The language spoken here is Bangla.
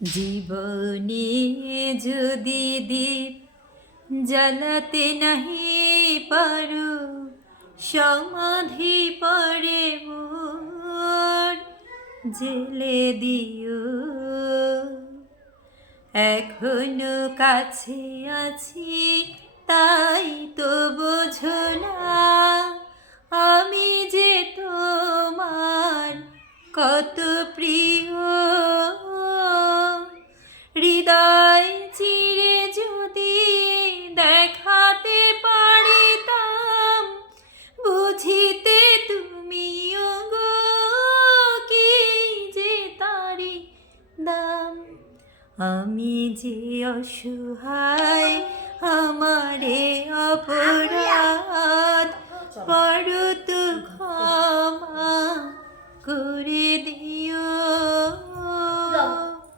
জীবনে যদি দীপ জ্বালাতে নাহি পারো, সমাধি পরে মোর জেলে দিও। এখনো কাছে আছি তাই তো বোঝো না, আমি যে তোমার কত প্রিয়। হৃদয় চিরে যদি দেখাতে পারিতাম, বুঝিতে তুমিও গো কি যে তারি দাম। আমি যে অসহায়, আমারে অপরাধ পরত ক্ষমা করে দিও।